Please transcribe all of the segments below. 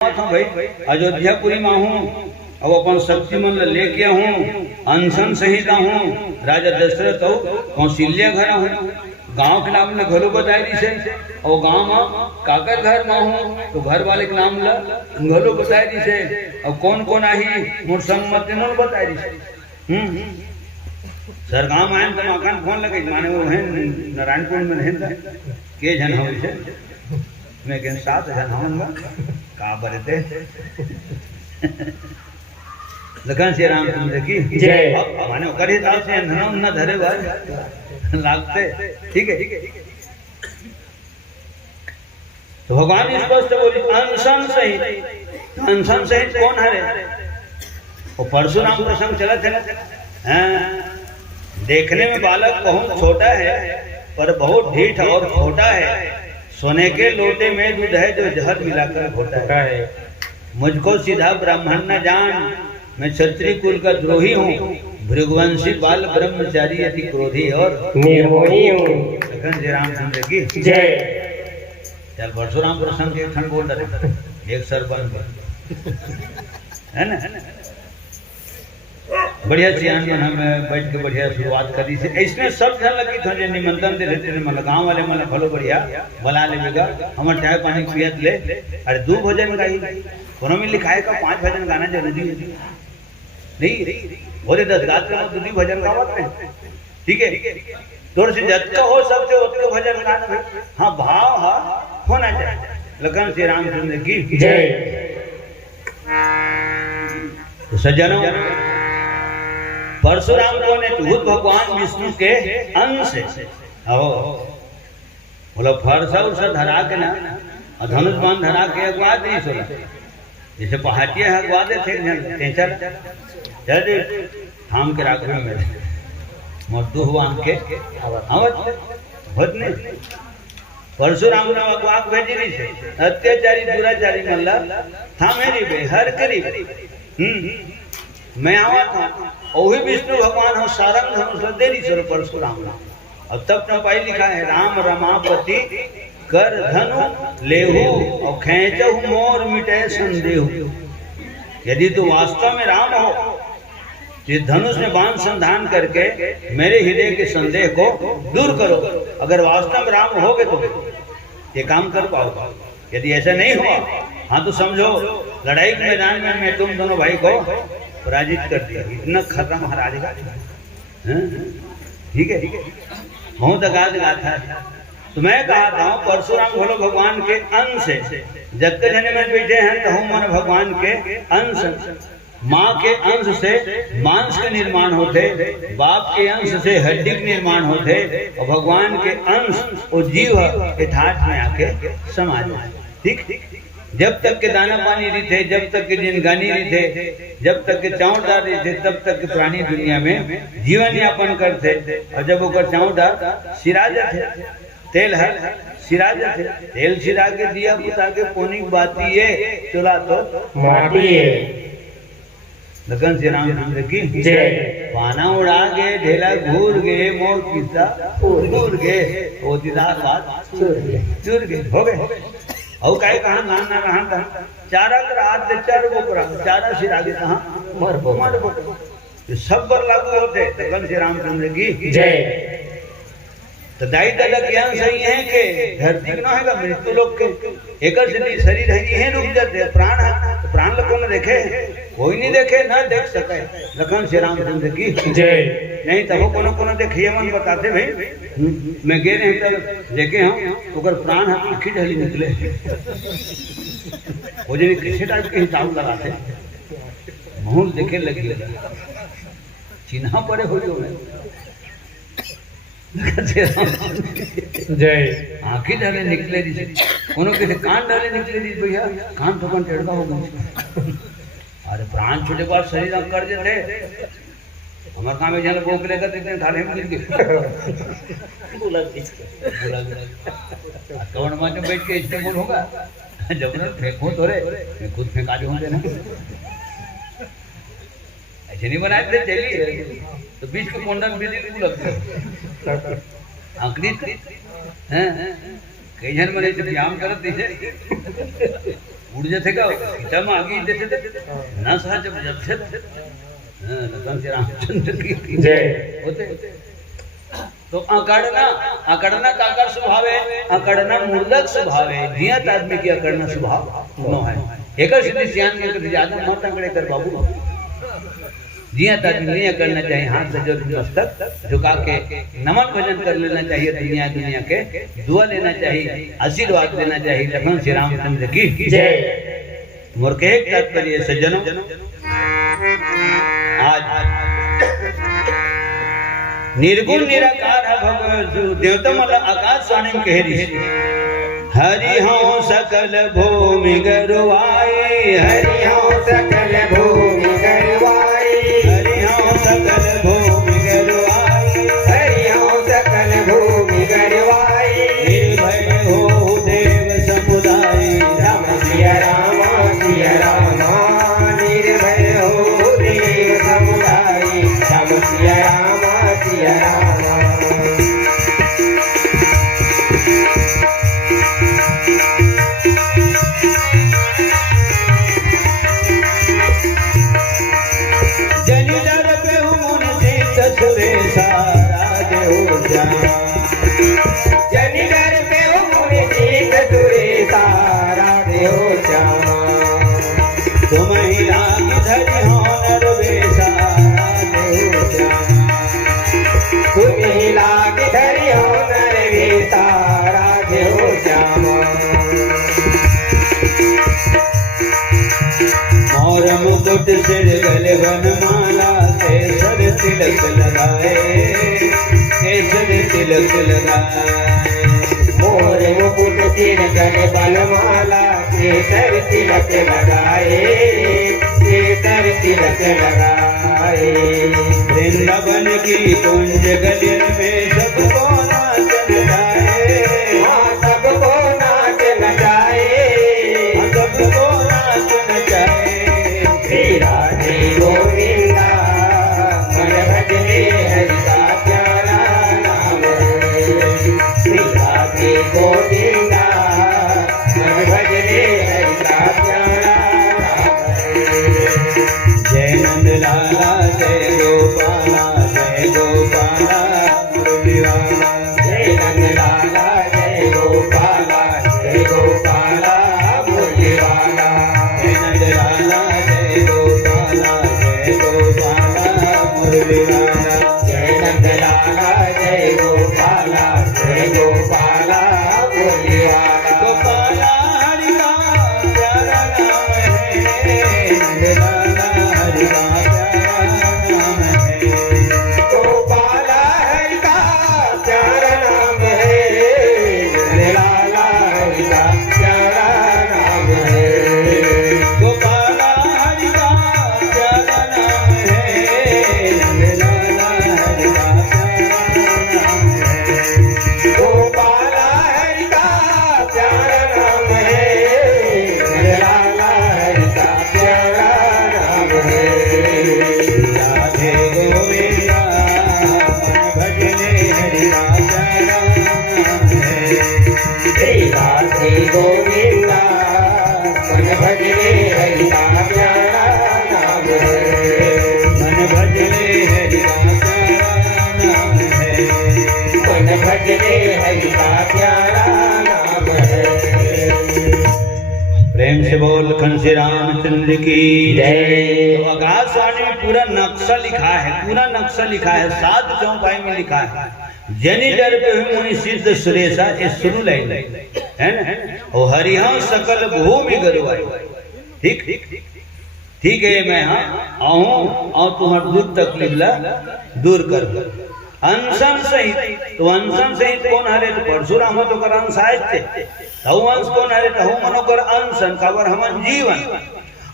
भाई अयोध्यापुरी में हूँ अब अपन शक्ति मन लेके हूँ अनशन संहिता हूँ राजा दशरथ हो कौशल्या घर हूँ गांव के नाम में घरों बताई से और गांव में काकर घर में हूँ तो घर वाले के नाम ला घरों बताई से और कौन कौन आई मोर सम्मत न बताई से सर गांव आए तो मकान फोन लगे माने वो है नारायणपुर में रहता के जन हो से मैं के साथ जन होऊंगा का बरते लखन श्री राम चंद्र की जय माने ओकर हिसाब से नरम न धरे भाई लागते ठीक है तो भगवान स्पष्ट बोली अनशन सहित कौन हरे वो परशुराम प्रसंग चला देखने में बालक बहुत छोटा है पर बहुत ढीठ और छोटा है सोने के लोटे में दूध है जो जहर मिलाकर घोटा है मुझको सीधा ब्राह्मण न जान मैं क्षत्रिय कुल का द्रोही हूँ भृगुवंशी बाल ब्रह्मचारी अति क्रोधी और निर्मोही हूँ लखन श्री रामचंद्र की जय। चल परशुराम प्रसंग के क्षण बोल रहे एक सर बन है ना बढ़िया सियान में हम बैठ के बढ़िया शुरुआत करी से इसमें सब जन लगी थे निमंत्रण दे देते मतलब गांव वाले मतलब भलो बढ़िया बुला लेगा हमारे चाय पानी पियत ले अरे 2 भजन गाई कोनो में लिखाए का 5 भजन गाना जरूरी है नहीं बोले 10 गाते हो तो 2 भजन गावत में ठीक है थोड़ी सी जत्का हो सबसे उतने भजन गाना हाँ भाव हाँ होना चाहिए लखन श्री रामचंद्र की जय। तो सज्जनों परशुराम को ने भूत भगवान विष्णु के अंश बोलो फरसा उर्सा धरा के ना धनुष बाण धरा के अगवा नहीं सोला जैसे पहाटिया अगवा दे थे चल थाम के राखवे में मर्दू हुआ के आवत होत नहीं परशुराम ने अगवा भेजी नहीं से अत्याचारी दुराचारी मल्ला थामे री बे हर करी मैं आवा था वही विष्णु भगवान हो सारंग धनुष देरी सर परशुराम अब तब न पाई लिखा है राम रमापति कर धनु लेहु और खेचहु मोर मिटे संदेहु यदि तू वास्तव में राम हो तो धनुष में बाण संधान करके मेरे हृदय के संदेह को दूर करो अगर वास्तव में राम होगे तो ये काम कर पाओगे यदि ऐसा नहीं हुआ हाँ तो समझो लड़ाई के मैदान में मैं तुम दोनों भाई को पराजित कर दिया इतना खतरा महाराज का ठीक है बहुत अगाध गाथा है तो मैं कहा था परशुराम बोलो भगवान के अंश है जगत जने में बैठे हैं तो हम मन भगवान के अंश माँ के अंश से मांस के निर्माण होते बाप के अंश से हड्डी के निर्माण होते और भगवान के अंश और जीव के ठाठ में आके समा जाए ठीक जब तक के दाना पानी रही थे जब तक के जिनगानी रही थे जब तक के चावड़दार रही थे तब तक के प्राणी दुनिया में जीवन यापन करते और जब ओकर चावड़दार सिराज थे तेल है सिराज थे तेल सिरा के दिया बुता के पोनी बाती है चला तो माटी है लखन श्री रामचंद्र की जय। पाना उड़ा गे ढेला घूर गे मोर पिता घूर गे वो दीदार बात चूर गे हो गए और काहे कहां ना रहा चारा कर हाथ ले चार वो करा चारा सिर आगे कहां मर ये सब पर लागू होते लखन श्री रामचंद्र की जय। तो दाई दादा ज्ञान सही है कि धरती न हैगा मृत्यु लोग के एक शरीर है ही रुक जाते प्राण है तो प्राण लोग को देखे कोई नहीं देखे ना देख सके लखन श्री रामचंद्र की जय। नहीं तब कोनो कोनो देखिए मन बताते भाई मैं गे नहीं तब देखे हम तो प्राण है आँखी ढली निकले वो जो किसी टाइप के हिसाब लगाते मुंह देखे लगी चिन्ह पड़े हो जय। आँखी ढले निकले कोनो किसी कान ढले निकले भैया कान तो टेढ़ा हो गया अरे प्राण छूटे बाद शरीर हम कर देते हमारे काम में जन भोग लेकर इतने ढाले में गिर गए बोला कौन में बैठ के इस्तेमाल होगा जब ना फेंकूं तो रे मैं खुद फेंका दूँ देना ऐसे नहीं बनाए थे चलिए तो बीच के कोंडन बिजली को लगता आंकड़ी हैं कई जन मने व्यायाम करत दिसे उड़ जाते का जब आगे देते ना सा जब जब से लखन श्री रामचंद्र की जय होते तो अकड़ना काकर स्वभाव है, अकड़ना मूर्धक स्वभाव है, जियत आदमी की अकड़ना स्वभाव नो है। एक सीधी सियान के ज्यादा मत अंकड़े कर बाबू, जियत आदमी नहीं करना चाहिए, हाथ से जो मस्तक झुका के नमन भजन कर लेना चाहिए, दुनिया के दुआ लेना चाहिए, आशीर्वाद लेना चाहिए। लखन श्री रामचंद्र की जय। मोर के एक तात्पर्य सज्जनों, आज निर्गुण निराकार भगवत देवता मतलब आकाशवाणी में कह रही हरि हो सकल भूमि गरुवाए, हरि हो सकल भूमि गरुवाए, हरि हो सकल भूमि गरुवाए, हरि हो सकल भूमि गरुवाए, निर्भय हो देव समुदाय, राम सिया राम सिया राम, निर्भय हो देव समुदाय, राम सिया राम सिया राम। मुकुट सिर गले वनमाला, केसर तिलक लगाए, केसर तिलक लगाए, मोर मुकुट सिर गले वनमाला, केसर तिलक लगाए, केसर तिलक लगाए। वृंदावन की कुंज गलियन में सबको नाच नचाए, हाँ सबको नाच नचाए, सबको नाच नचाए। राधे गोविंदा मन भजने हरि का प्यारा नाम है, श्री राधे गोविंदा मन भजने हरि का प्यारा नाम है। जय नंद लाला जय गोपाला, जय गोपाला मुरलीवाला, जय नंद लाला जय गोपाला, जय गोपाला मुरलीवाला, जय नंद लाला जय गोपाला, जय गोपाला मुरलीवाला, जय नंद लाला जय गोपाला, जय गोपाला मुरलीवाला। गोपाला हरि का प्यारा नाम है, नंद लाला हरि का प्यारा नाम है, गोपाला हरि का प्यारा नाम है, नंद लाला हरि का प्यारा नाम है, गोपाला हरि का प्यारा नाम है, नंद लाला हरि का प्यारा नाम है, गोपाला हरि का प्यारा नाम है, नंद लाला हरि का प्यारा नाम है। राधे गोविंदा मन भजने हरि का प्यारा नाम है, राधे गोविंदा मन भजने हरि का प्यारा नाम है, मन भजने हरि का प्यारा नाम है, मन भजने हरि का प्यारा नाम है। प्रेम से बोल लखन श्री रामचंद्र की जय। तो आकाशवाणी में पूरा नक्शा लिखा है, पूरा नक्शा लिखा है, 7 चौपाई में लिखा है। जनि डर पे हुई मुनि सिद्ध सुरेशा, ये शुरू लाइन है ना। और हरिहं सकल भूमि गरुवाई, ठीक ठीक है, मैं हाँ आऊँ और तुम्हारा दुख तकलीफ ला दूर कर। अंशन सहित, तो अंशन सहित कौन हरे? तो परशुराम हो तो कर अंश थे, तहु अंश कौन हरे? तहु मनो कर अंशन काबर हमन जीवन,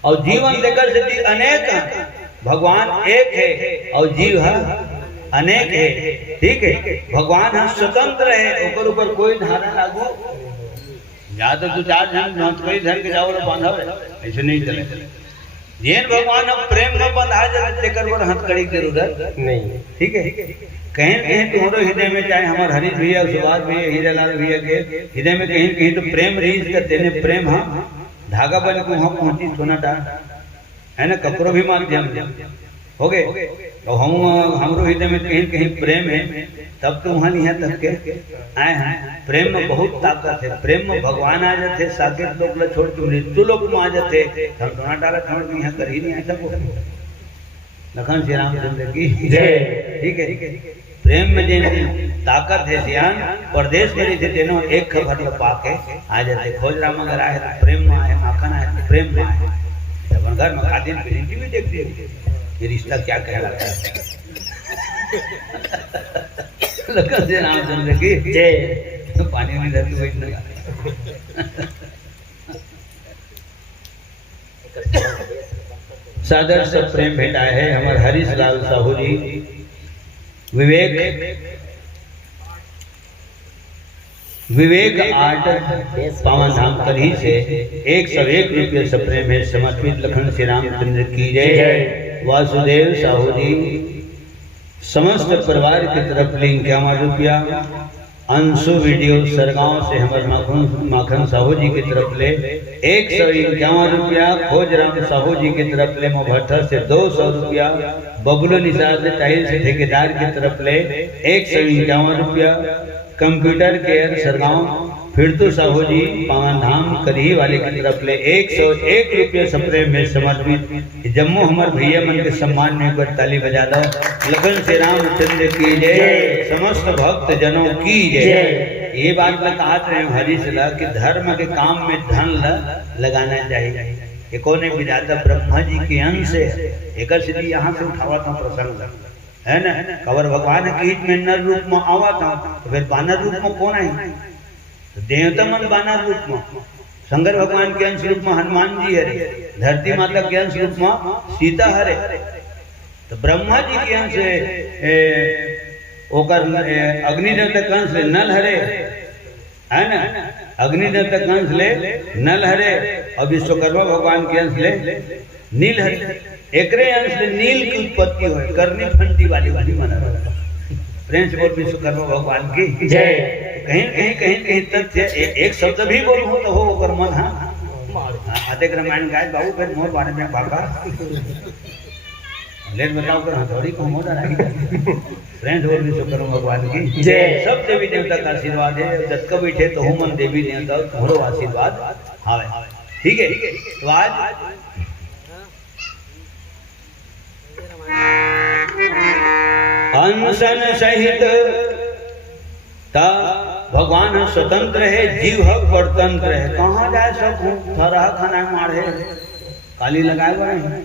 और जीवन देकर से अनेक भगवान एक है और जीव है अनेक है, ठीक है। भगवान हम स्वतंत्र है, ऊपर कोई धारा लागू या तो 2-4 जन कोई धर के जाओ बांधा, ऐसे नहीं चले। जेन भगवान हम प्रेम में बंधा जाते हाथ कड़ी की जरूरत नहीं, ठीक है। कहीं कहीं तुम्हारे हृदय में, चाहे हमारे हरीश भैया, सुभाष भैया, हीरालाल भैया के हृदय में कहीं कहीं तो प्रेम रीस करते ने, प्रेम हम धागा बन को वहाँ पहुंची सोना डाल है ना, कपड़ों भी माध्यम हो गए। और हमरो हृदय में कहीं कहीं प्रेम है, तब तो वहाँ नहीं है, तब के आए हैं। प्रेम में बहुत ताकत है, प्रेम में भगवान आ जाते, साकेत लोग ला छोड़ के मृत्यु लोग में आ जाते, हम सोना डाला छोड़ के यहाँ कर ही नहीं आए सबको। लखन श्री रामचंद्र की जय। ठीक है, प्रेम में जिन ताकत है सियान, परदेश में जैसे तेनो एक खबर लो पाके आ जाते। खोज राम अगर आए तो प्रेम में आए, माखन आए तो प्रेम में आए। जब घर में खादिन पीढ़ी भी देखते हैं ये रिश्ता क्या कहलाता है। लखन श्री रामचंद्र की जय। पानी में रहती हुई सादर से प्रेम भेंट आए हैं हमारे हरीश लाल साहू जी, विवेक आर्ट पावन धाम करी से 101 रुपये से प्रेम है समर्पित लखन श्री रामचंद्र की जय। वासुदेव साहू जी समस्त परिवार की तरफ लिंक 51 रुपया। अंशु वीडियो सरगांव से हमारे माखन साहू जी की तरफ ले 151 रुपया। खोज राम साहू जी की तरफ ले मोभट्ठा से 200 रुपया। बबलू निषाद टाइल से ठेकेदार की तरफ ले 151 रुपया। कंप्यूटर केयर सरगांव फिरतू साहू जी पावन धाम करही वाले की तरफ ले 101 रुपये सप्रेम में समर्पित। जम्मू हमारे भैया मन के सम्मान में एक बार ताली बजा दो। लखन श्री रामचंद्र की जय, समस्त भक्त जनों की जय। ये बात मैं कहा रहे हरी सलाह कि धर्म के काम में धन लगाना चाहिए। ये कौन विधाता ब्रह्मा जी के अंश है, एक सीधी यहाँ से उठावा था प्रसंग है ना। कवर भगवान के हित में नर रूप में आवा था, तो फिर बानर रूप में कौन है? तो देवता मन बानर रूप में, शंकर भगवान के अंश रूप में हनुमान जी हरे, धरती माता के अंश रूप में सीता हरे। तो ब्रह्मा जी के अंश अग्निदेवता के अंश नल हरे है ना, अग्निदेवता के अंश ले नल हरे और विश्वकर्मा भगवान के अंश ले नील हरे। एकरे अंश ले नील की उत्पत्ति हो, करनी फंटी वाली मना प्रेम से बोल विश्वकर्मा भगवान की जय। कहीं तथ्य एक शब्द भी बोलूं तो हो अगर मन। हाँ आते रामायण गाय बाबू फिर मोर बारे में बाबा लेट बताओ कर हथौड़ी को मोड़ आई। फ्रेंड बोल विश्वकर्मा भगवान की जय। सब देवी देवता का आशीर्वाद है, जब कब बैठे तो मन देवी देवता थोड़ो आशीर्वाद हावे। ठीक है, तो आज अनशन सहित ता भगवान स्वतंत्र है, जीव हक परतंत्र है। कहाँ जाए सब थरा खाना मारे काली लगाए हुए हैं।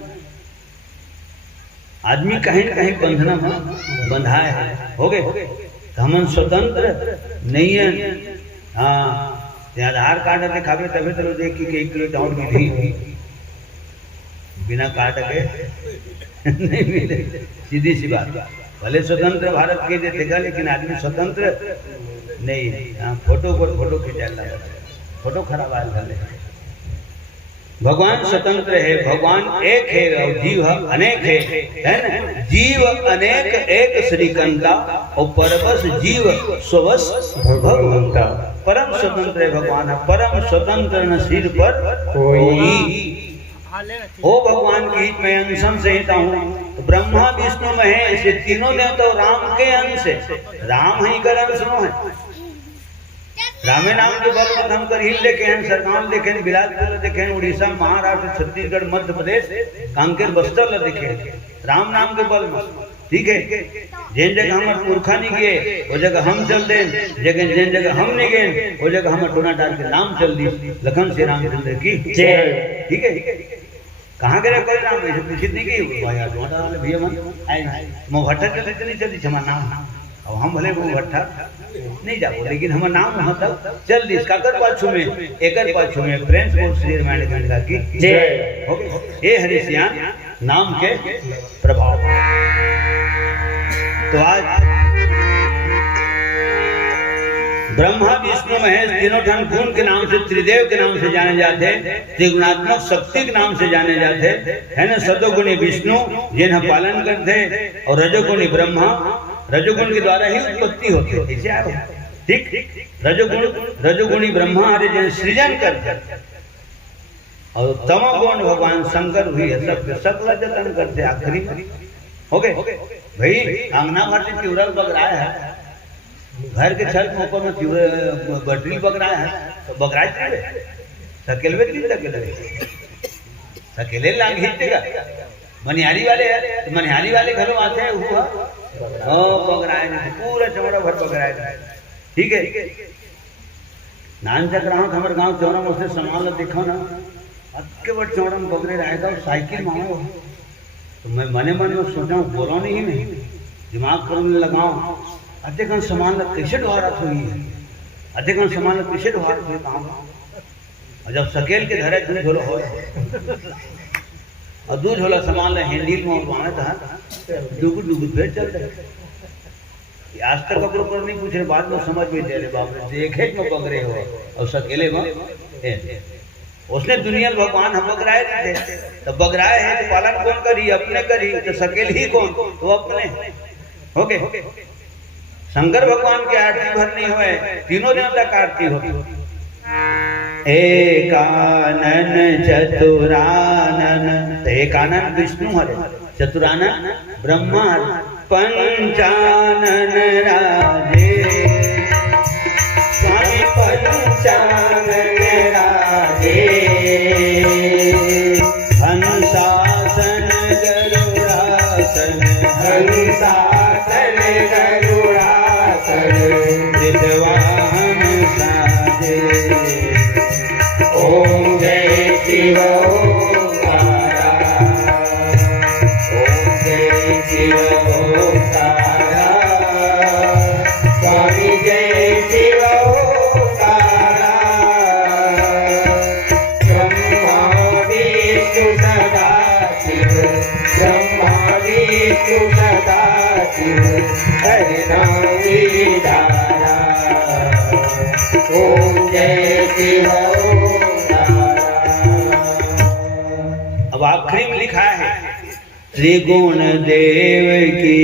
आदमी कहीं न कहीं बंधना बंधाए है हो गए, तो हम स्वतंत्र नहीं है। हाँ आधार कार्ड दिखावे तभी तो देख कि 1 किलो चाउर की थी बिना कार्ड के नहीं मिले। सीधी सी बात, भले स्वतंत्र भारत के देगा लेकिन आदमी स्वतंत्र नहीं है। फोटो पर फोटो खिंचा, फोटो खराब आया। भगवान स्वतंत्र है, भगवान एक है और जीव अनेक है ना। जीव अनेक एक श्रीकंता और परबस जीव स्वस भगवंता। परम स्वतंत्र है भगवान, परम स्वतंत्र न सिर पर कोई। ओ भगवान की हित में अंशम संहिता हूँ, तो ब्रह्मा विष्णु महेश ये तीनों देवता तो राम के अंश है। राम ही कर अंश है। रामे नाम के बल में हम कर हिल देखे हैं, सरगांव देखे हैं, बिलासपुर देखे हैं, उड़ीसा महाराष्ट्र छत्तीसगढ़ मध्य प्रदेश कांकेर बस्तर देखे हैं राम नाम के बल में। ठीक है, जिन जगह हम पुरखा नहीं गए वो जगह हम चल दे, जिन जगह हम नहीं गए वो जगह हम टोना डाल के नाम चल दी। लखन श्री रामचंद्र की जय। ठीक है, कहाँ गए कोई नाम ऐसे पूछित नहीं की भैया मन मोहट्ठा चलती चलती हमारा नाम। अब हम भले वो भट्ठा नहीं जाओ लेकिन हमारा नाम वहां तक चल दी। काकर पाछू में एकर पाछू में प्रेम बोल श्री रामायण गंगा की जय। ये हरिसियान नाम के प्रभाव। तो आज ब्रह्मा विष्णु महेश तीनों ठन गुण के नाम से, त्रिदेव के नाम से जाने जाते, त्रिगुणात्मक शक्ति के नाम से जाने जाते है ना। सदोगुणी विष्णु जिन्हें पालन करते और रजोगुणी ब्रह्मा, रजोगुण के द्वारा ही उत्पत्ति होती है। ठीक, रजोगुणी ब्रह्मा जिन्हें सृजन करते और तमोगुण भगवान शंकर हुई है सबके सकल जतन करते आखिरी में हो गए भाई। अंगना भर से ट्यूबवेल बग रहा है, घर के छत में ऊपर में बटरी बग रहा है, तो बग रहा है सकेलवे सकेले लाग हिटेगा। मनिहारी वाले है तो मनिहारी वाले घरों आते हैं हुआ बग रहा है, पूरा चौड़ा भर बग रहा है। ठीक है, नान चक्राह हमारे गांव चौड़ा में उसने सामान देखो ना अक्के बड़ चौड़ा में बगरे रहेगा, साइकिल मांगो। तो मैं मने मन में सोचा बोलो नहीं, दिमाग करने लगाऊं अद्धे कन सामान कैसे ढोहरत हुई है, अद्धे कन सामान कैसे ढोहरत हुई कहाँ। और जब सकेल के धरे दूध झोलो हो और दूध झोला सामान हैंडल में वहां था डुगुड डुगुड फिर चल रहे। आज तक कपड़ों पर नहीं पूछ रहे, बाद में समझ में दे रहे बाप रे देखे में बगरे हो और सकेले में उसने दुनिया भगवान हम बगराए थे। तो बगराए है तो पालन कौन करी, अपने करी, तो सकेल ही कौन, तो अपने हो गए। शंकर भगवान की आरती भरनी हुए, तीनों दिन तक आरती होती। एकानन चतुरानन, तो एकानन विष्णु हरे, चतुरानन ब्रह्मा हरे, पंचानन राजे स्वामी पंचानन राजे, हंसासन गरुड़ासन, हंसासन गरुड़ासन, विद्वान साजे। ओम जय शिव ओंकारा, ओम जय शिव ओंकारा, स्वामी जय शिव ओंकारा, ब्रह्मा विष्णु सदा शिव, ब्रह्मा विष्णु सदा शिव, हरि नाम विधारा। ओम जय शिव ओंकारा। अब आखिरी में लिखा है त्रिगुण देव की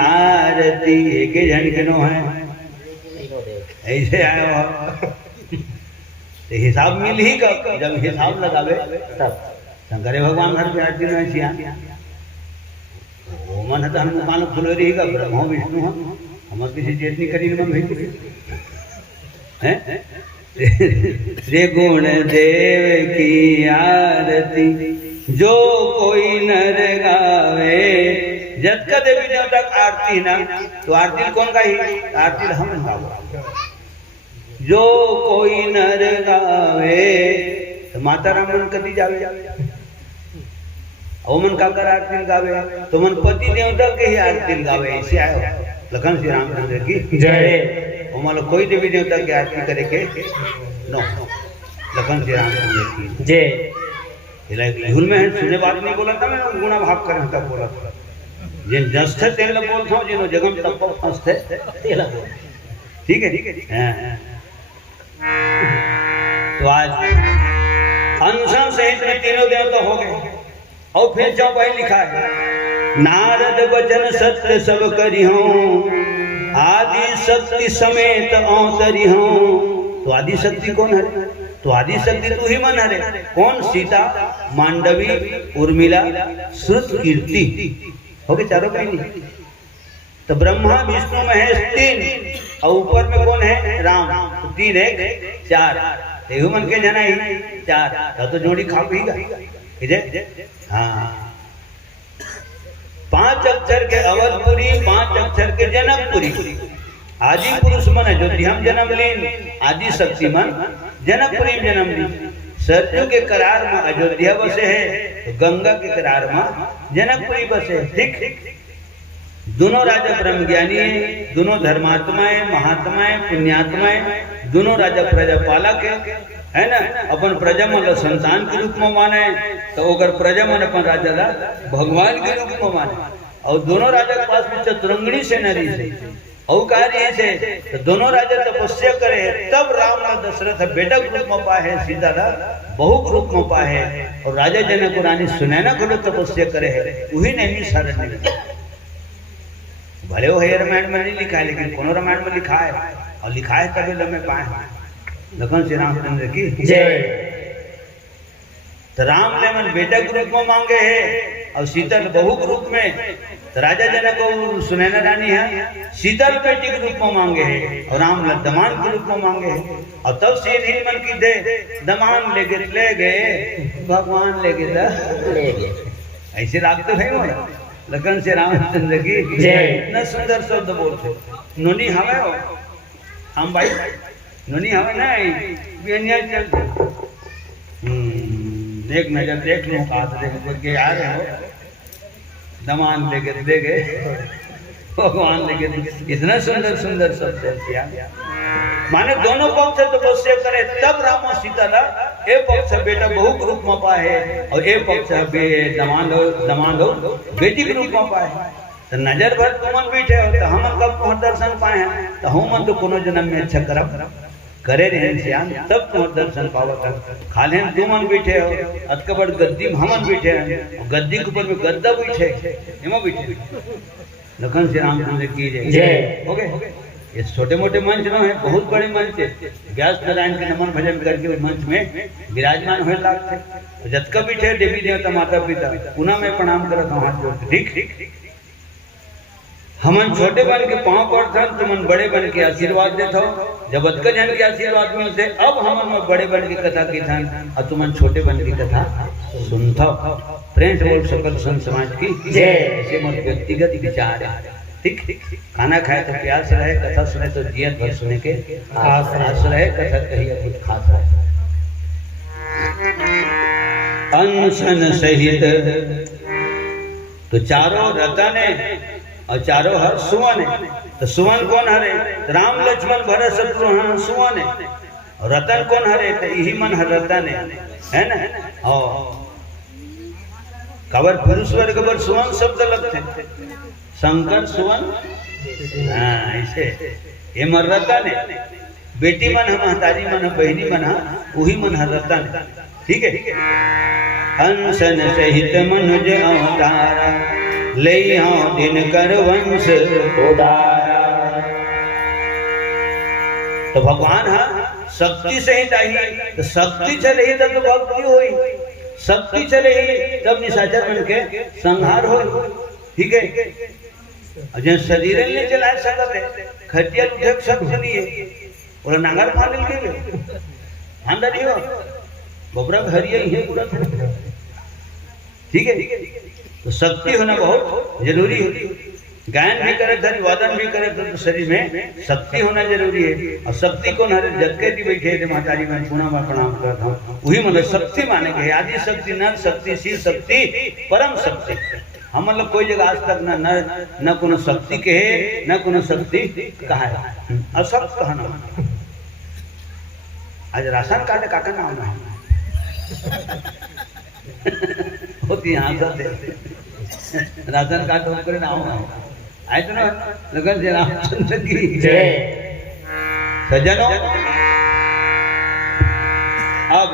आरती, एक ही जन के नो है ऐसे आया हो तो हिसाब मिल ही कब, जब हिसाब लगावे तब। शंकर भगवान हर आरती में ऐसी वो मन है तो हम दुकान खुले रही का ब्रह्मा विष्णु हम किसी चेतनी करी हैं। त्रिगुण देव की आरती जो कोई नर गावे, जब का देवी देवता आरती ना तो आरती कौन गाई, आरती हम गावे। जो कोई नर गावे तो माता राम कदी जावे, और मन का कर आरती गावे तो मन पति देवता के ही आरती गावे। ऐसे आयो लखन श्री रामचंद्र की जय। मान लो कोई देवी देवता की आरती करे के नो, लखन श्री रामचंद्र की जय। भूल में सुने बात नहीं बोला था, मैं गुणा भाग करें तब बोला था। जिन जस्थे तेल बोलता हूँ, जिन जगम तब फंसते तेल बोल। ठीक है ठीक है। तो आज अनशन सहित में तीनों देवता हो गए। और फिर चौपाई लिखा है नारद वचन सत्य सब करी हूँ, आदि शक्ति समेत अवतरी हूँ। तो आदि शक्ति कौन है, तो आदि शक्ति तू ही मन हरे। कौन, सीता, मांडवी, उर्मिला, श्रुत, कीर्ति हो गए चारों बहनी। तो ब्रह्मा विष्णु महेश तीन, और ऊपर में कौन है, राम। तो तीन एक चार, तेहु मन के जना ही चार, तो जोड़ी खा पीगा। हाँ, 5 अक्षर के अवधपुरी, 5 अक्षर के जनकपुरी। आदि पुरुष मन अयोध्या में जन्म लीन, आदि शक्ति मन जनकपुरी में जन्म लीन। सरजू के करार में अयोध्या बसे है, तो गंगा के करार में जनकपुरी बसे है। ठीक, दोनों राजा ब्रह्म ज्ञानी है, दोनों धर्मात्माएं, महात्माएं, पुण्यात्माएं, दोनों राजा प्रजा पालक है ना। अपन प्रजा मन संतान के रूप में माने, तो अगर प्रजा मन अपन राजा ला भगवान के रूप में माने। और दोनों राजा के पास में चतुरंगणी सेनारी से और कार्य से, तो दोनों राजा तपस्या करे, तब राम ने दशरथ बेटा के रूप में पाए है, सीता ला बहु के रूप में पाए है। और राजा जनक को रानी सुनैना को तपस्या करे है, वही नहीं सारण नहीं। भले वो रामायण में नहीं लिखा है, लेकिन कोनो रामायण में लिखा है, और लिखा है तभी लम्बे पाए हैं। लखन श्री रामचंद्र की जय। तो राम ने मन बेटा के रूप में मांगे है और सीता बहू के रूप में। तो राजा जनक को सुनैना रानी है सीता बेटी के रूप में मांगे है और राम दमान के रूप में मांगे है। और तब से नहीं मन की दे दमान ले गए भगवान ले गए ऐसे रागते है वो लखन से रामचंद्र की इतना सुंदर शब्द बोलते नोनी हमें हो हम भाई नोनी हमें नहीं चलते एक नजर देख लो हाथ देख के आ रहे हो दमान लेके ले गए भगवान लेके इतना सुंदर सुंदर शब्द किया माने दोनों पक्ष तो बस्य करे तब राम और सीता ला एक पक्ष बेटा बहू के रूप में पाए और एक पक्ष दमान लो बेटी के रूप में पाए। तो नजर भर तुमन बैठे हो तो हम कब दर्शन पाए हैं तो हम तो कोनो जन्म में अच्छा करब करे रहे श्याम तब तुम दर्शन पावत खाले तुमन बैठे हो अतकबड़ गद्दी में हमन बैठे हैं गद्दी के ऊपर में गद्दा बैठे एमा बैठे लखन श्री रामचंद्र की जय हो गए। ये छोटे मोटे मंच न है बहुत बड़े मंच है व्यास नारायण के नमन भजन करके मंच में विराजमान हुए लागते जतका बैठे देवी देवता माता पिता पुनः मैं प्रणाम करत हूँ हाथ जोड़ ठीक हमन छोटे बन के पाँव पड़ता तुमन बड़े बन के आशीर्वाद देता हो जब अतका जन के आशीर्वाद मिलते अब हमन बड़े बन की कथा की था और तुमन छोटे बन की कथा सुनता प्रेम से बोल सकल संत समाज की जय। ऐसे मत व्यक्तिगत विचार है ठीक खाना खाए तो प्यास रहे कथा सुने तो जियत भर सुने के आस रहे कथा कही कुछ खास रहे अनशन सहित तो चारों रतन और चारों हर सुवन है। तो सुवन कौन हरे राम लक्ष्मण भरत शत्रुघ्न सुवन है और रतन कौन हरे तो यही मन हर रतन है ना। और कबर पुरुष वर्ग पर सुवन शब्द लगते शंकर सुवन ऐसे ये मन रतन है बेटी मन है महतारी मन है बहनी मन है वही मन हर रतन है ठीक है। हंसन सहित मनुज अवतारा ले दिन कर वंश उदारा। तो भगवान हाँ शक्ति सहित आई तो शक्ति चले ही तब तो भक्ति हुई शक्ति चले ही तब निशाचर बन के संहार हो ठीक है। जब शरीर ने चला सकते खटिया उठे शक्ति नहीं है और नागर फानिल के ध्यान रखियो बबरा हरिया ही है पूरा ठीक है। तो शक्ति होना बहुत जरूरी है गायन भी करे धन वादन भी करे तो शरीर में शक्ति होना जरूरी है। और शक्ति को न जगके दी बैठे थे माताजी मैं पुनः मैं प्रणाम करता हूँ वही मतलब शक्ति माने के आदि शक्ति नर शक्ति शिव शक्ति परम शक्ति हम मतलब कोई जगह आज तक न कोनो शक्ति कहे न कोनो शक्ति कहा है अशक्त कहना। आज राशन कार्ड काका नाम है होती यहाँ सब राशन कार्ड होकर नाम आए तो ना लगन से रामचंद्र की जय। सज्जनों अब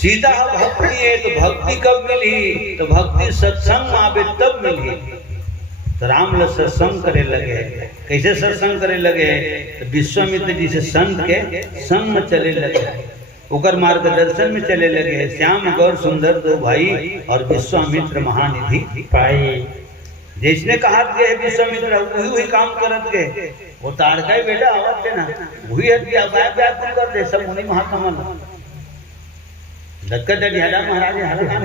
सीता भक्ति है तो भक्ति कब मिली तो भक्ति सत्संग आवे तब मिली। तो राम लोग सत्संग करे लगे कैसे सत्संग करे लगे तो विश्वामित्र जी से संत के संग में चले लगे उकर मार्गदर्शन में चले लगे श्याम गौर सुंदर दो भाई और विश्वामित्र महानिधि पाई। जिसने कहा गए विश्वामित्र वही काम करत गए वो तारका ही बेटा आवत थे ना वही व्याकुल कर दे सब मुनि महात्मा ढाडा महाराज हर नाम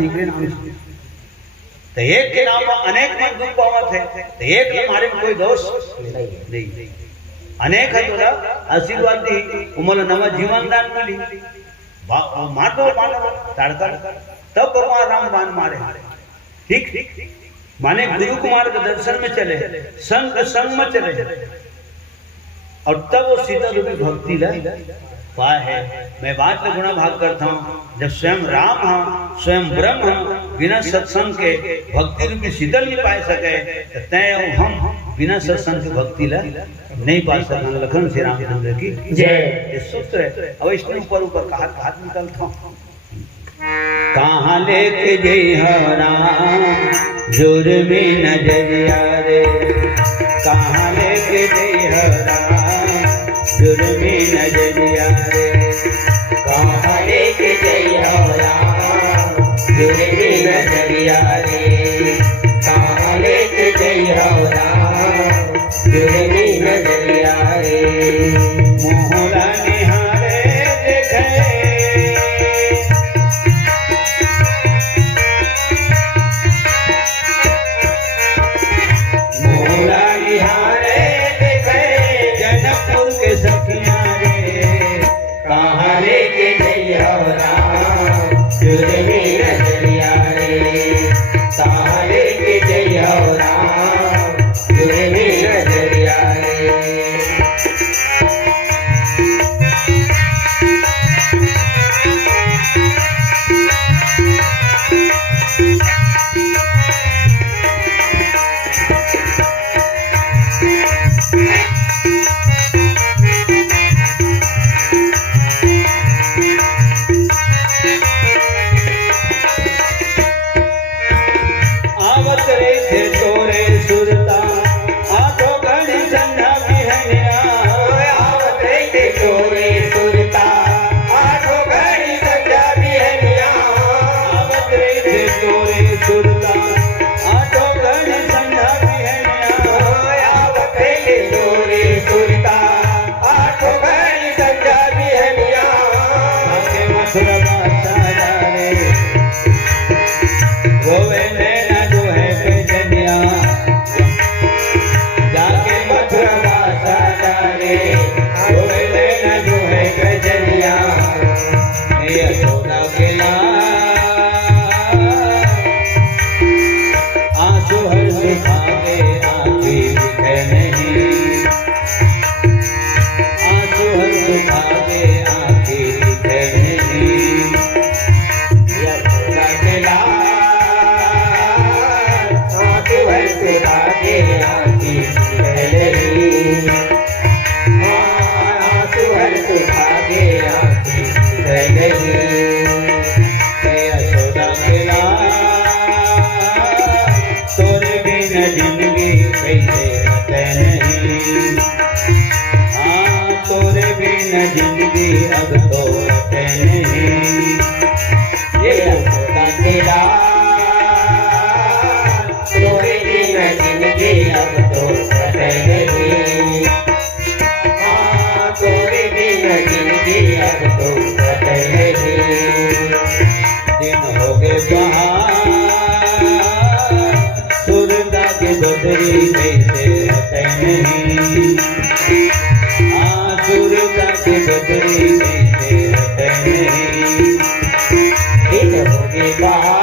तो एक के नाम में अनेक मन दुख पावत है तो एक हमारे में कोई दोष नहीं अनेक है बोला आशीर्वाद दी उमल नवा जीवन दान मिली मार दो ताड़का तब भगवान राम बाण मारे ठीक माने गुरु कुमार के दर्शन में चले संत संग में चले और तब वो सीता रूपी भक्ति ला पाए है। मैं बात में गुणा भाग करता हूँ जब स्वयं राम हाँ स्वयं ब्रह्म हाँ बिना सत्संग के भक्ति रूपी सीता नहीं पा सके तो तय हम बिना सत्संग की भक्ति ला नहीं पा सकेंगे। लखन श्री रामचंद्र की जय। ये सूत्र है अब इसके ऊपर हाथ निकलता हूँ कहाँ लेके जय हो राम जोर में नजरिया रे कहाँ लेके जय हो राम जोर में नजरिया रे कहाँ लेके यशोदा के आंसू हर सुखावे आंखें दिखे नहीं, आंसू हर सुखावे आंखें दिखे नहीं। यशोदा के आंसू हर सुखावे आंखें दिखे नहीं, आंसू हर सुखावे आंखें दिखे नहीं। यशोदा के तोरे बिन जिंदगी कैसे कटे नहीं, हाँ तोरे बिन जिंदगी अब तो कटे नहीं। ये यशोदा के तोरे बिन जिंदगी अब तो कटे नहीं, हाँ तोरे बिन जिंदगी अब तो कटे नहीं। दिन हो गए बदरी कैसे हटे नहीं, हाँ सूरता की बदरी कैसे हटे नहीं। दिन होगी बाहर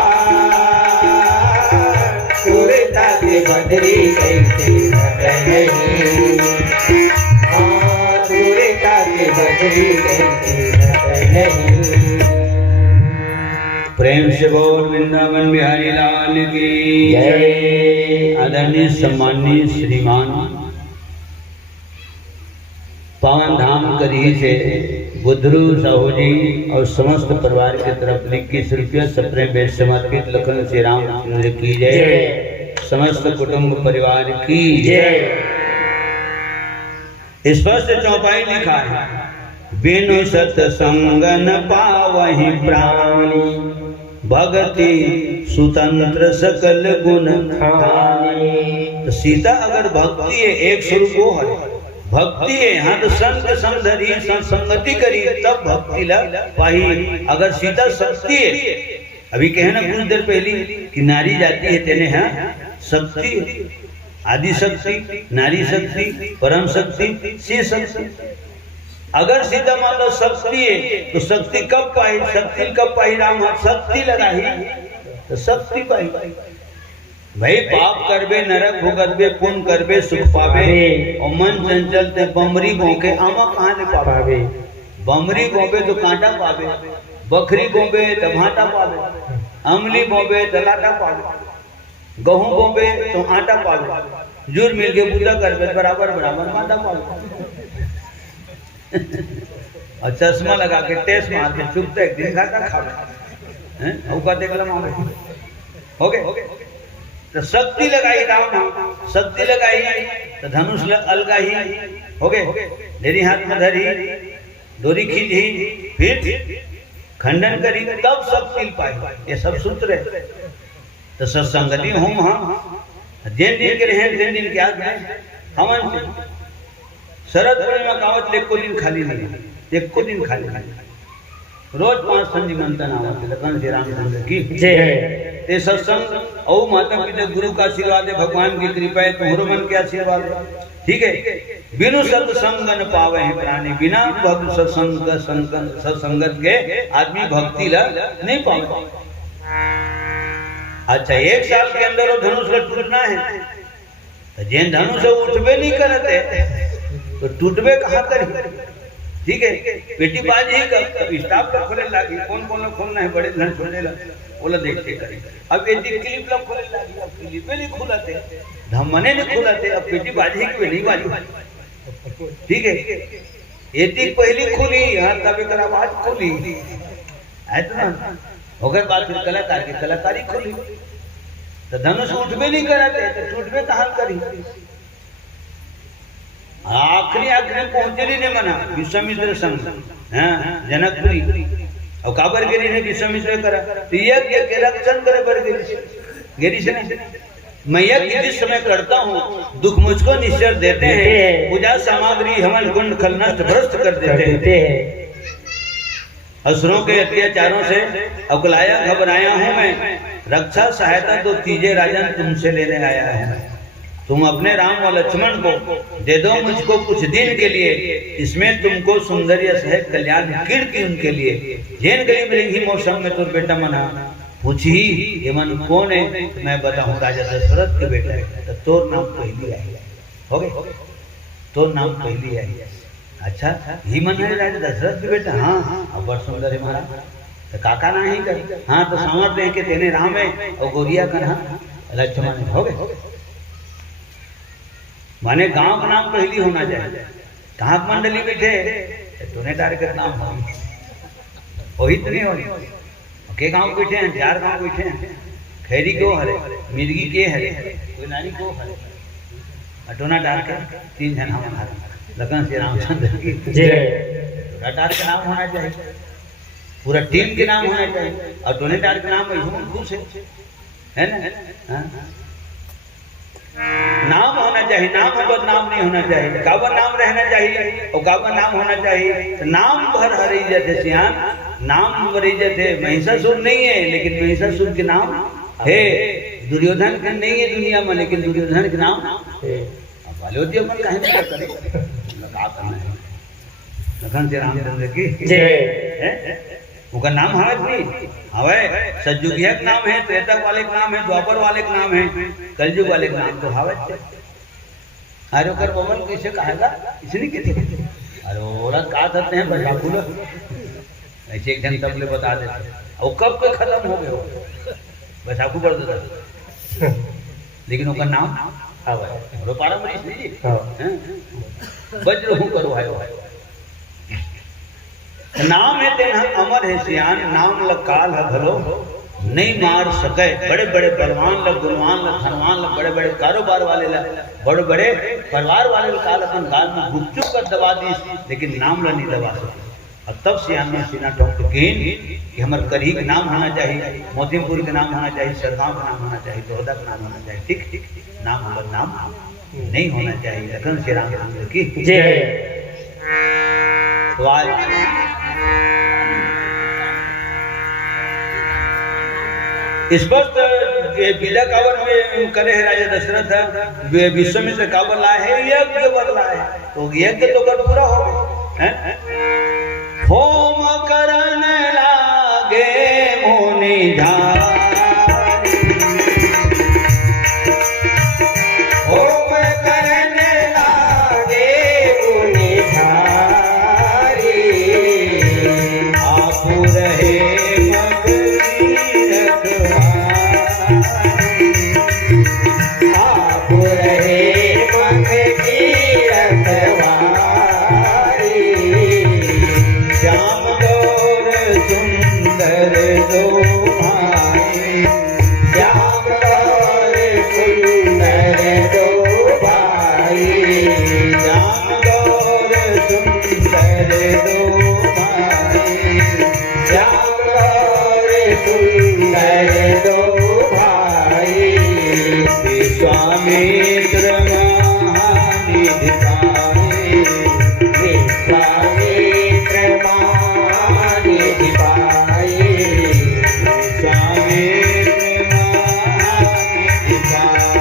सूरता की बदरी कैसे हटे नहीं, हाँ सूरता की बदरी कैसे हटे नहीं। प्रेम से बोल वृंदावन बिहारी लाल की जय। आदरणीय सम्माननीय श्रीमान पावन धाम करी से बुद्धरू साहू जी और समस्त परिवार की तरफ 21 रुपया सप्रेम भेंट समर्पित लखन श्री रामचंद्र की जय, समस्त कुटुंब परिवार की जय। स्पष्ट चौपाई लिखा है, बिनु सत्संग न पावहि प्राणी, भगति सुतंत्र सकल गुण खानी। तो सीता अगर भक्ति है, एक स्वरूप वो है भक्ति है, हाँ तो संत समधरी संगति करी तब भक्ति ला पाही। अगर सीता शक्ति है, अभी कहे ना कुछ देर पहली कि नारी जाति है तेने, हाँ शक्ति आदि शक्ति, नारी शक्ति, परम शक्ति, सी शक्ति। अगर सीता माता शक्ति है तो शक्ति कब पाई, शक्ति कब पाई, राम शक्ति लगाई तो शक्ति पाई। भाई पाप करबे नरक भोगतबे, पुण्य करबे सुख पावे, और मन चंचल ते बमरी भोंके आमा कहाँ ले पावे। बमरी भोंबे तो कांटा पावे, बकरी भोंबे तो भाटा पावे, अमली भोंबे तो लाटा पावे, गहूं भोंबे तो आटा पावे, जुर मिल के पूजा करबे बराबर बराबर माता पावे। और चश्मा लगा के टेस्ट मार के चुपते एक दिन खाता खावे हैं, औका देखला मावे हो गए। तो शक्ति लगाई राम, शक्ति लगाई तो धनुष अलगाई हो गए, मेरी हाथ में धरी डोरी खींची, फिर खंडन करी तब शक्ति पाई। ये सब सूत्र है। तो सत्संगति होम हम जिन दिन के रहे जिन दिन क्या हमन शरद पूर्णिमा कावत एको दिन खाली नहीं, एको दिन खाली नहीं। रोज 5 संजी मंथन आवत लखन श्री रामचंद्र की जय। ते सत्संग औ माता पिता गुरु का आशीर्वाद है, भगवान की कृपा है, तुम्हारे मन के आशीर्वाद है, ठीक है। बिनु सत्संग न पावे हैं प्राणी, बिना भक्त सत्संगत के आदमी भक्ति ला नहीं पावे। अच्छा 1 साल के अंदर वो धनुष टूटना है, जिन धनुष उठबे नहीं करते तो टूटबे कहाँ करी, ठीक है। बेटी बाजी का स्टाफ का खोले लागी, कौन कौन खोलना है, बड़े धन छोड़ने लगे बोला देखते करी। अब बेटी क्लिप लोग खोले लागी, अब क्लिपे नहीं खुलाते, धमने नहीं खुलाते, अब बेटी बाजी की नहीं बाजी, ठीक है। एटी पहली खुली, हाँ तभी कर आवाज खुली है तो ना, होकर बाद फिर कलाकार की कलाकारी खुली। तो धनुष उठबे नहीं कराते तो टूटबे कहाँ करी। आखिरी पहुंचे नहीं मना विश्वामित्र संघ, हाँ जनकपुरी और काबर गिरी ने विश्वामित्र करा तो यज्ञ के रक्षण करे बर गिरी से नहीं। मैं यज्ञ जिस समय करता हूँ दुख मुझको निश्चय देते हैं, पूजा सामग्री हवन कुंड खल नष्ट भ्रष्ट कर देते हैं। असुरों के अत्याचारों से अकुलाया घबराया हूँ मैं, रक्षा सहायता तो चीजें राजन तुमसे लेने आया है। तुम अपने राम और लक्ष्मण को दे दो मुझको कुछ दिन के लिए, इसमें तुमको सुंदर्य सह कल्याण कीर्ति उनके लिए। जैन गरीब रही मौसम में तुर बेटा मना पूछी ये मन कौन है, तो मैं बताऊं राजा दशरथ के बेटा है। तो तोर नाम पहली आई हो गए, तोर नाम पहली आई। अच्छा ही मन है राजा दशरथ के बेटा, हाँ अब बड़ सुंदर है महाराज। तो काका ना ही कर, हाँ तो सामर दे के तेने राम है और गोरिया कर हाँ लक्ष्मण है। हो गए माने गांव का नाम पहली होना चाहिए। कहाँ मंडली बैठे तूने टारगेट नाम हो वही तो नहीं हो के गांव बैठे हैं, 4 गांव बैठे हैं। खैरी क्यों हरे, मिर्गी के हरे, कोई नानी को हरे, अटोना डाल के 3 जन हमारे लखन श्री रामचंद्र की जय। डाल के नाम होना चाहिए, पूरा टीम के नाम होना चाहिए। और टोने डाल के नाम खुश है ना। नाम होना चाहिए, नाम है नाम नहीं होना चाहिए। गावन नाम रहना चाहिए और गावन नाम होना चाहिए। तो नाम भर हरी जैसे सियान, नाम भरी जैसे महिषासुर नहीं है, लेकिन महिषासुर के नाम है। दुर्योधन के नहीं है दुनिया में, लेकिन दुर्योधन के नाम है। अब वाले होती अपन कहीं क्या करें, लगा करना है। लखन श्री रामचंद्र की जय। उनका नाम हवे नहीं हवे, सतयुगिया का नाम है, त्रेता वाले का नाम है, द्वापर वाले का नाम है, कलयुग वाले का नाम तो हवे। अरे ओकर बबल कैसे कहेगा इसने किसी, अरे औरत कहा करते हैं बड़ा फूल ऐसे एक जन तबले बता देते और कब पे खत्म हो गए बैसाखू बढ़ देता। लेकिन उनका नाम हवे पारंपरिक नहीं वज्र हूँ करो है नाम है तेना अमर है सियान, नाम लग काल है भलो नहीं मार सके। बड़े बड़े बलवान लग, गुणवान लग, धनवान लग, बड़े बड़े कारोबार वाले लग, बड़े बड़े परिवार वाले काल अपन काल में गुपचुप कर दबा दी, लेकिन नाम ला नहीं दबा सके। और तब सियान में सीना टोक कि हमारे करी का नाम होना चाहिए, मोतीपुर का नाम होना चाहिए, सरगांव का नाम होना चाहिए, दोहदा का नाम होना चाहिए। ठीक ठीक नाम हमारा नाम नहीं होना चाहिए। लखन श्री रामचंद्र की जय। स्पष्ट विदा कावर में करे है राजा दशरथ विश्वामित्र कावर लाए है, यज्ञ वर लाए है, तो यज्ञ तो कर पूरा हो गया। होम करन लागे मुनि झारी, होम करन लागे मुनि झारी, आप रहे विश्वामित्र महानिधि पाए, विश्वामित्र महानिधि पाए, विश्वामित्र महानिधि पाए।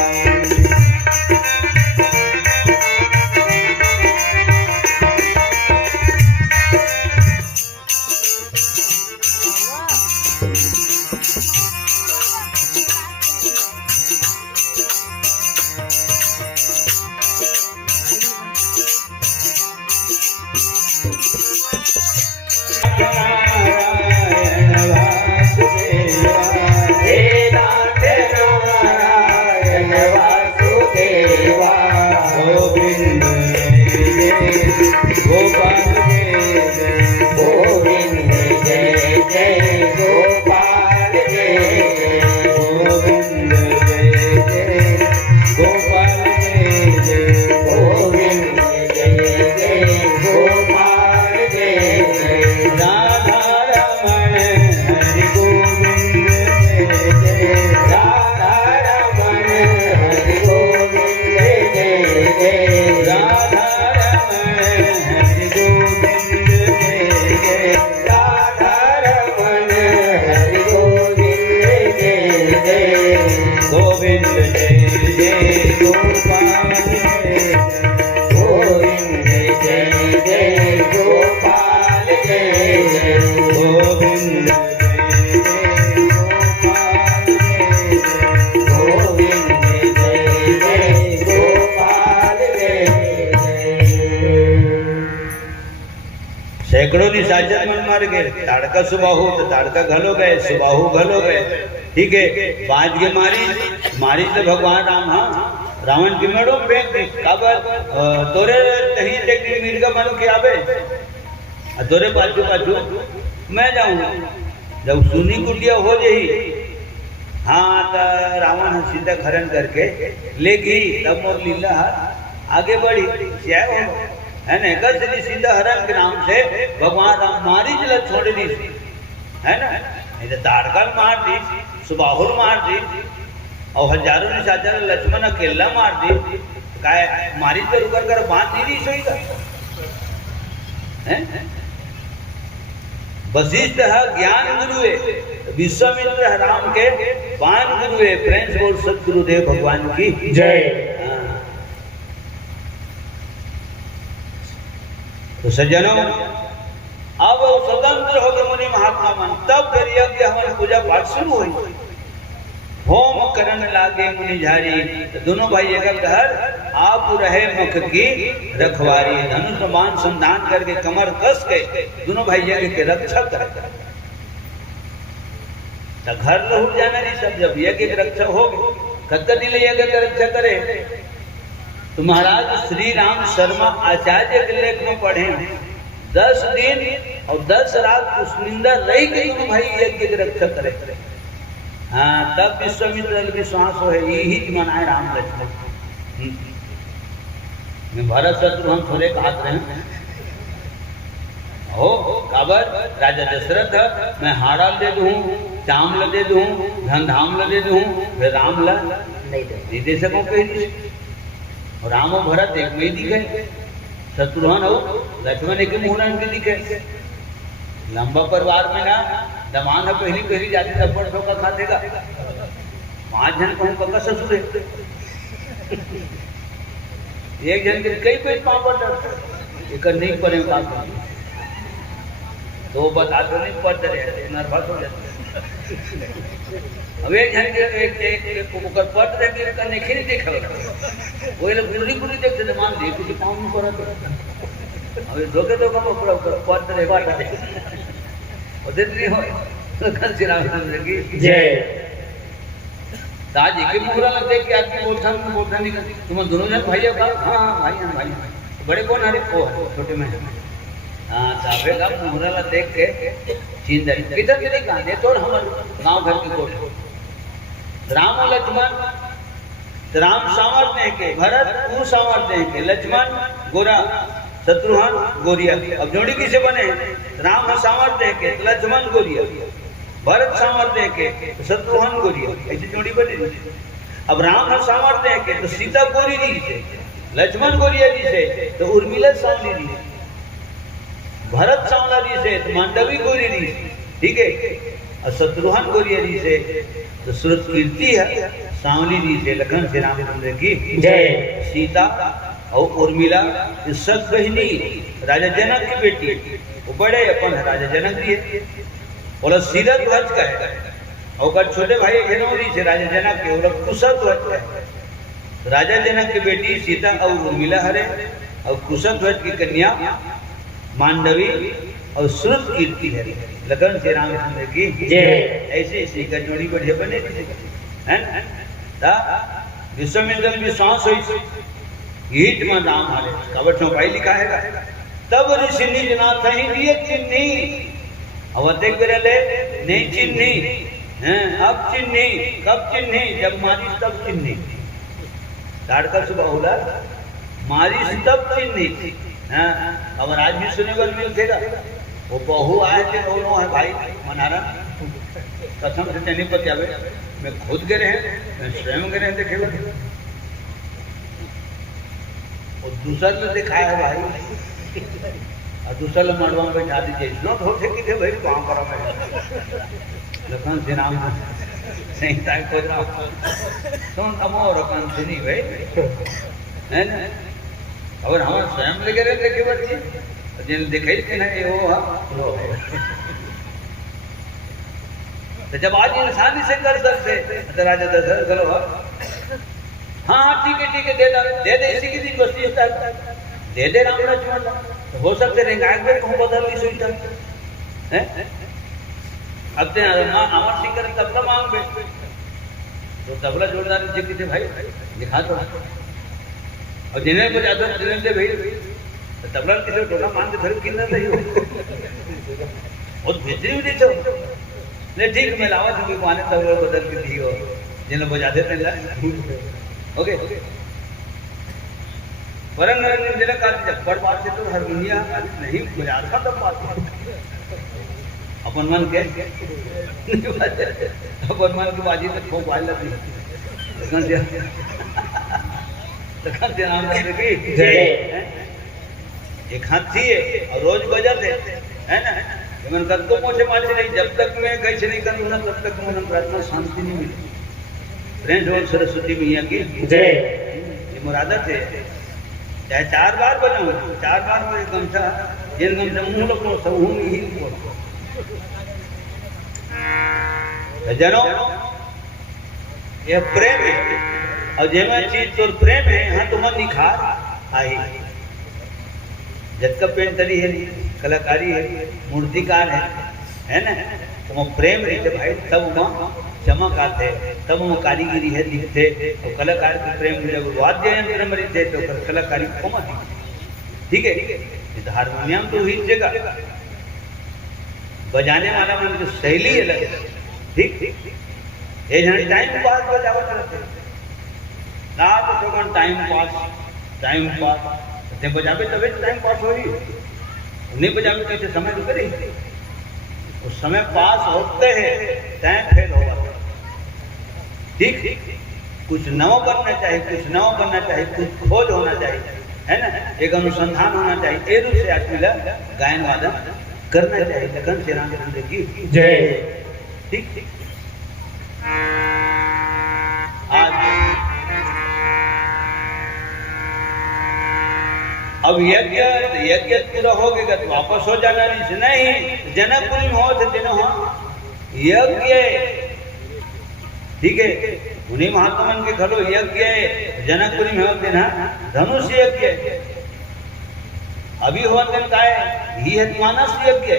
एकड़ो निशाचर मन मार गए, ताड़का सुबाहु तो ताड़का घलो गए, सुबाहु घलो गए, ठीक है। बाज के मारी तो भगवान राम हाँ रावण की मेड़ो फेंक दी, काबर तोरे कहीं टेकनी मीर का मन के आवे, तोरे पाछू पाछू मैं जाऊँ। जब सुनी कुटिया हो जही, हाँ तो रावण सीता खरन करके ले गई, तब मोर लीला आगे बढ़ी है ना। कसरी सीता हरण के नाम से भगवान राम मारी जला छोड़ दी है ना, नहीं तो ताड़का मार दी, सुबाहुर मार दी, और हजारों निशाचर लक्ष्मण अकेला मार दी, काय मारी तो रुकर कर बांध दी सोई का है। वशिष्ठ है ज्ञान गुरु है, विश्वामित्र है राम के बाण गुरु है। फ्रेंड्स बोल सतगुरुदेव भगवान की जय। तो सज्जनों अब स्वतंत्र हो गए मुनि महात्मा मन, तब फिर यज्ञ हवन पूजा पाठ शुरू हुई। होम करन लागे मुनि झारी, तो दोनों भाई एक घर आप रहे मुख की रखवारी। धनुष बाण संधान करके कमर कस के दोनों भाई यज्ञ के रक्षा कर, तो घर लहू जाना नहीं सब। जब यज्ञ की रक्षा हो कत्ता दिले यज्ञ की रक्षा करे, तो महाराज श्री राम शर्मा आचार्य के लेख में पढ़े 10 दिन और 10 रात पुष्पिंदा रही के दोनों भाई यज्ञ की रक्षा करे। हाँ तब विश्वामित्र विश्वास हो है यही मनाए राम लक्ष्मण। भरत शत्रुघ्न थोड़े हाथ रहे हो काबर राजा दशरथ मैं हाड़ा दे दूं, चामल दे दूं, धन धामल दे दूं, फिर राम ला नहीं दे सको कहीं। और राम और भरत एक में दिखे, शत्रुघ्न हो लक्ष्मण एक मुहूर्त के दिखे। लंबा परिवार में ना दमान है पहली जाति थप्पड़ का खा देगा। 5 जन कहूँ पक्का ससुर है, एक जन के कई पेट पापड़ एक नहीं पड़े बात, दो बता तो नहीं पढ़ते रहे नर्वस हो जाते। अब एक जन के एक पट देखे का नहीं खिरी देखा, वो लोग पूरी देखते मान दिए कुछ काम नहीं करा। अब धोखे धोखा में पूरा पट रहे उधर नहीं हो तो कल श्री रामचंद्र की जय। ताज एक मुहरा लग देख के आदमी बोलता नहीं कर तुम दोनों जन भाई का हाँ भाई बड़े कौन हरे ओ छोटे में हाँ साफे का मुहरा लग देख के चिंता किधर चली कहाँ दे तोड़ हमारे गांव घर की कोट। राम और लक्ष्मण, राम सामर्थ्य के, भरत वो सामर्थ्य के, लक्ष्मण गोरा, शत्रुघ्न गोरिया। अब जोड़ी किसे बने? राम सामर्थ्य के, लक्ष्मण गोरिया, भरत सामर्थ्य के, शत्रुघ्न गोरिया, ऐसी जोड़ी बने। अब राम सामर्थ्य के तो सीता गोरी जी से, लक्ष्मण गोरिया जी से तो उर्मिला सांवली जी से, भरत सांवला जी से तो मांडवी गोरी जी से, ठीक है। और शत्रुघ्न गोरिया जी से तो श्रुत कीर्ति है सांवली जी से। लखन श्री रामचंद्र की जय। सीता और उर्मिला सत बहिनी राजा जनक की बेटी, वो बड़े अपन है राजा जनक जी है, बोला सीधा ध्वज का है। और छोटे भाई घेनौरी से राजा जनक के बोला कुशा ध्वज का है। राजा जनक की बेटी सीता और उर्मिला हरे, और कुशा ध्वज की कन्या मांडवी और श्रुत कीर्ति है। लखन श्री रामचंद्र की जय। ऐसे ऐसी का जोड़ी बढ़िया बने हैं। विश्वामित्र विश्वास हुई ईट में नाम हारे कबर चौपाई लिखा है। तब ऋषि निज नाथ ही दिए चिन्ही, अब देख बिरले नहीं चिन्ही हैं, अब चिन्ही कब चिन्ही जब मारी तब चिन्ही। ताड़का सुबह होला मारी तब चिन्ही। हाँ अब आज भी सुने वाले मिलतेगा। वो बहू आए थे दोनों है भाई मनारा कसम से नहीं पता मैं खुद गए हैं, मैं स्वयं गए देखे और दूसरा ने दिखाया है भाई, और दूसरा ने मड़वा में बैठा दीजिए नोट हो सके थे भाई काम करा मैं लखन से नाम सही टाइम खोज रहा सुन अब और अपन सुनी भाई है ना। और हमारे स्वयं लगे रहे देखे बच्चे जिन दिखाई थे ना ये वो तो जब आज इंसान से कर सकते तो राजा दशरथ करो हाँ ठीक है दे दे इसी की वस्तु दे दे राम लक्ष्मण तो हो सकते रहेंगे आग में कहूँ बदल ली सोईटा हैं अब ते अमर सिंह करे तबला मांग बे तो तबला जोरदार नीचे थे भाई दिखा तो और जिन्हें को जादू जिन्हें दे भाई तो तबला किसी टोला मान के धर किन नहीं हो बहुत बेहतरीन हुई तो नहीं ठीक मैं लावा क्योंकि माने तबला बदल के दी हो जिन्हें बजाते थे ना ओके वरन जिला का जब्बर बात से तो हारमोनिया नहीं बजाता तब बात अपन मन के अपन मन की बाजी तो खूब वाल लगी लखन से नाम की जय एक हाथी है और रोज बजाते है ना मन कर तो मुझे मालूम नहीं जब तक मैं कैसे नहीं करूँ ना तब तक मन प्रार्थना शांति नहीं मिली प्रेम और सरस्वती मैया की जय ये मुरादा थे चाहे 4 बार बजाऊं 4 बार में गमछा जिन गमछा मुंह लगो सब हूं ही जनो ये प्रेम है और जेमा चीज तो प्रेम है हाँ तो मन निखार आई जब का पेंटरी है कलाकारी है मूर्तिकार है ना तो वो प्रेम रहते भाई तब वहाँ चमक आते तब वो कारीगिरी है दिखते तो कलाकार के प्रेम जब वाद्य यंत्र में रहते तो कलाकारी कम ठीक है तो हारमोनियम तो हुई जगह बजाने वाला मन की शैली अलग ठीक ये जन टाइम पास बजावत रहते रात तो टाइम पास ते बजावे तबे टाइम पास होई नहीं बजावे कैसे समय तो करी उस समय पास होते हैं टाइम फेल होगा ठीक कुछ नव बनना चाहिए कुछ खोज होना चाहिए है ना एक अनुसंधान होना चाहिए ये रूप से आदमी गायन वादन करना चाहिए लखन श्री राम की जय ठीक आज अब यज्ञ पूरा हो गया तो वापस हो जाना नहीं जनकपुरी में हो यज्ञ ठीक है उन्हीं महात्मा के घरो यज्ञ जनकपुरी में होते ना धनुष यज्ञ अभी होते का ही है मानस यज्ञ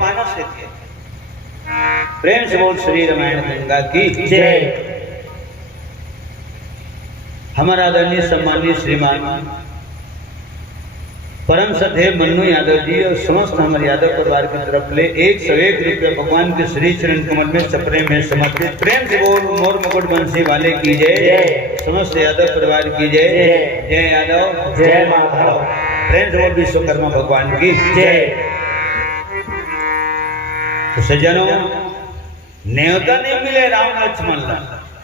मानस यज्ञ प्रेम से बोल श्री रामायण गंगा की जय हमारा आदरणीय सम्मानीय श्रीमान परम श्रद्धेय मन्नू यादव जी और समस्त हमारे यादव परिवार की तरफ ले 101 रुपये भगवान के श्री चरण कमल में सप्रेम में समर्पित प्रेम से बोल मोर मुकुट बंसी वाले की जय समस्त यादव परिवार की जय जय यादव जय माधव प्रेम से बोल विश्वकर्मा भगवान की जय तो सज्जनों न्योता नहीं मिले राम लक्ष्मण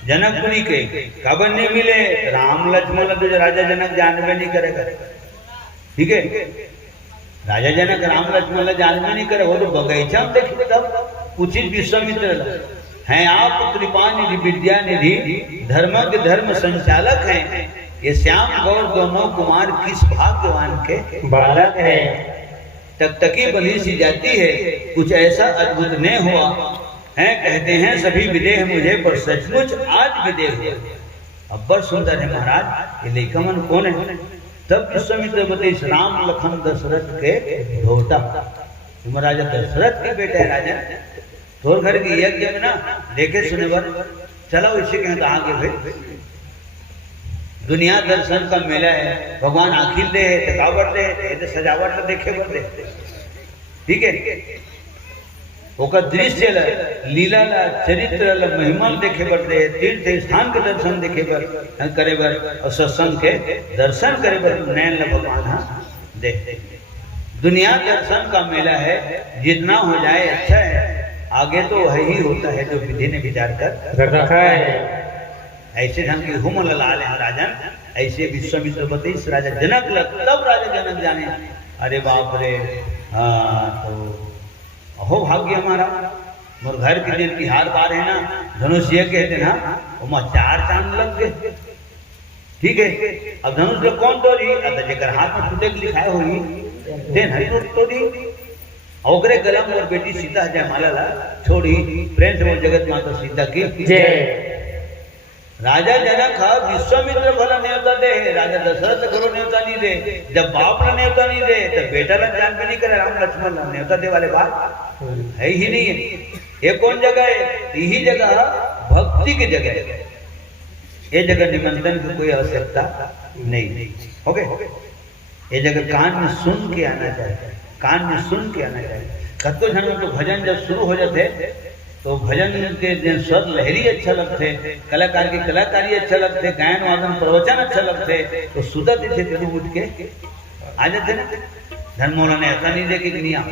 जनकपुरी के खबर नहीं मिले राम लक्ष्मण तो राजा जनक जानवे नहीं करेगा ठीक है राजा जनक राम लक्ष्मण जानवे नहीं करे वो तो बगीचा में देखिए तब उचित विश्वामित्र हैं आप कृपा निधि विद्या निधि धर्म के धर्म संचालक हैं ये श्याम गौर दोनों कुमार किस भाग्यवान के बालक है टकटकी बली सी जाती है कुछ ऐसा अद्भुत नहीं हुआ हैं कहते हैं सभी विदेह मुझे पर सचमुच आज विदेह हुआ अब्बर सुंदर है महाराज ये लेखमन कौन है तब विश्वामित्र बते राम लखन दशरथ के धोता महाराजा दशरथ के बेटे है राजा तोर घर की यज्ञ में ना देखे सुने बर चलो इसे कहें तो आगे भाई दुनिया दर्शन का मेला है भगवान आखिर दे है थकावट दे सजावट देखे बर दे ठीक है ओकर दृश्य लीला चरित्र महिमा देखे बर दे तीर्थ स्थान के दर्शन देखे बर करे बर और सत्संग के दर्शन करे बर नयन भगवान दे दुनिया दर्शन का मेला है जितना हो जाए अच्छा है आगे तो वही होता है जो विधि ने विचार कर रखा है ऐसे ढंग की हुम लाल है राजन ऐसे विश्वामित्र बतीस राजा जनक तब राजा जनक जाने अरे बाप रे हाँ तो अहो भाग्य हमारा मोर घर के दिन तिहार बार है ना धनुष ये कहते ना वो 4 चांद लग गए ठीक है अब धनुष लोग कौन तोड़ी जेकर हाथ में टूटे लिखाए होगी देन हरी तोड़ी ओकरे गला मोर बेटी सीता जयमाला ला छोड़ी प्रेम से जगत माता सीता की जय राजा जनक विश्वामित्र भला न्योता दे, राजा दशरथ करो न्योता नहीं दे। जब बाप ने न्योता नहीं दे तो बेटा ला जान पे नहीं करे। राम लक्ष्मण न्योता दे वाले बात है ही नहीं है। ये कौन जगह है? यही जगह भक्ति की जगह है। ये जगह निमंत्रण की कोई आवश्यकता नहीं। ओके, ये जगह कान में सुन के आना चाहिए, कान में सुन के आना चाहिए। कतो जन तो भजन जब शुरू हो जाते तो भजन के स्वर लहरी अच्छा लगते, कलाकार की कलाकारी अच्छा लगते, गायन वादन प्रवचन अच्छा लगते, तो सुधरते थे तेरे उठ के आ जाते ना। धर्मों ने ऐसा नहीं देखी कि नहीं आ।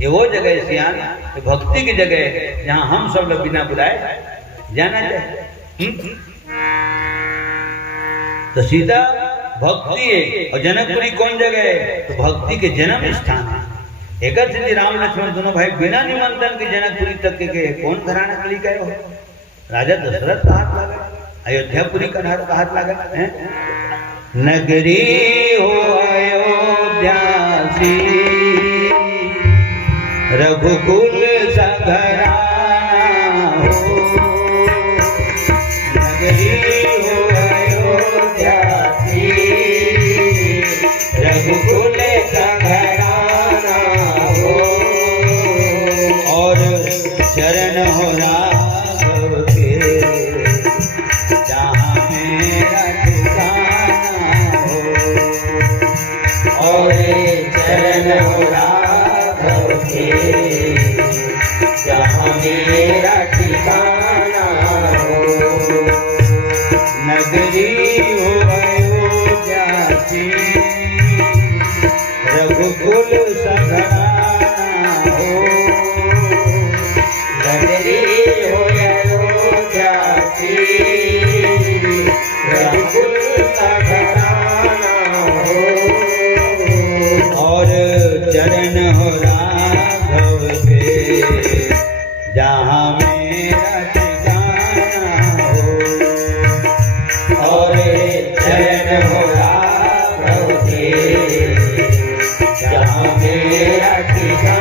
ये वो जगह है सियान, भक्ति की जगह है जहाँ हम सब लोग बिना बुलाए जाना चाहिए। तो सीता भक्ति है। और जनकपुरी कौन जगह है? तो भक्ति के जन्म स्थान है। एक जी राम लक्ष्मण दोनों भाई बिना निमंत्रण के जनकपुरी तक के कौन घराना के लिए गए हो? राजा दशरथ का हाथ लगा, अयोध्यापुरी का हाथ लगा है। नगरी हो अयोध्यासी, रघुकुल सघराना हो। नगरी हो अयोध्यासी, रघुकुल सघराना हो। और चरण हो राघव के, जहाँ मेरा ठिकाना हो। और चरण हो राघव के, जहाँ मेरा ठिकाना हो। नगरी हो अयोध्यासी, रघुकुल सघराना हो। नगरी हो अयोध्यासी, रघुकुल सघराना हो। और चरण हो राघव के, जहाँ मेरा ठिकाना हो। और चरण हो राघव के, जहाँ मेरा ठिकाना